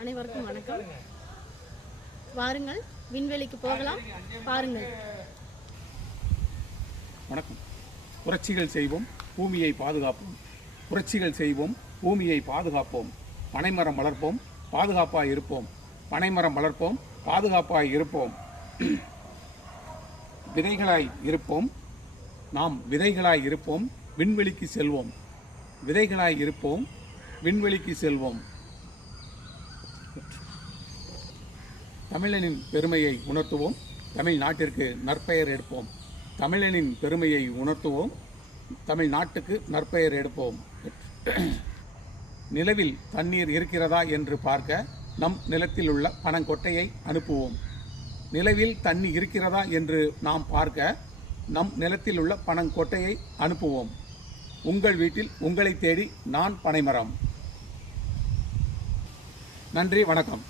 அனைவருக்கும் வணக்கம். வாருங்கள், விண்வெளிக்கு போகலாம், பாருங்கள். வணக்கம். புரட்சிகள் செய்வோம், பூமியை பாதுகாப்போம். புரட்சிகள் செய்வோம், பூமியை பாதுகாப்போம். பனைமரம் வளர்ப்போம், பாதுகாப்பாய் இருப்போம். பனைமரம் வளர்ப்போம், பாதுகாப்பாய் இருப்போம். விதைகளாய் இருப்போம், நாம் விதைகளாய் இருப்போம், விண்வெளிக்கு செல்வோம். விதைகளாய் இருப்போம், விண்வெளிக்கு செல்வோம். தமிழனின் பெருமையை உணர்த்துவோம், தமிழ்நாட்டிற்கு நற்பெயர் எடுப்போம். தமிழனின் பெருமையை உணர்த்துவோம், தமிழ்நாட்டுக்கு நற்பெயர் எடுப்போம். நிலவில் தண்ணீர் இருக்கிறதா என்று பார்க்க நம் நிலத்தில் உள்ள பனங்கொட்டையை அனுப்புவோம். நிலவில் தண்ணி இருக்கிறதா என்று நாம் பார்க்க நம் நிலத்தில் உள்ள பனங்கொட்டையை அனுப்புவோம். உங்கள் வீட்டில் உங்களை தேடி நான் பனைமரம். நன்றி, வணக்கம்.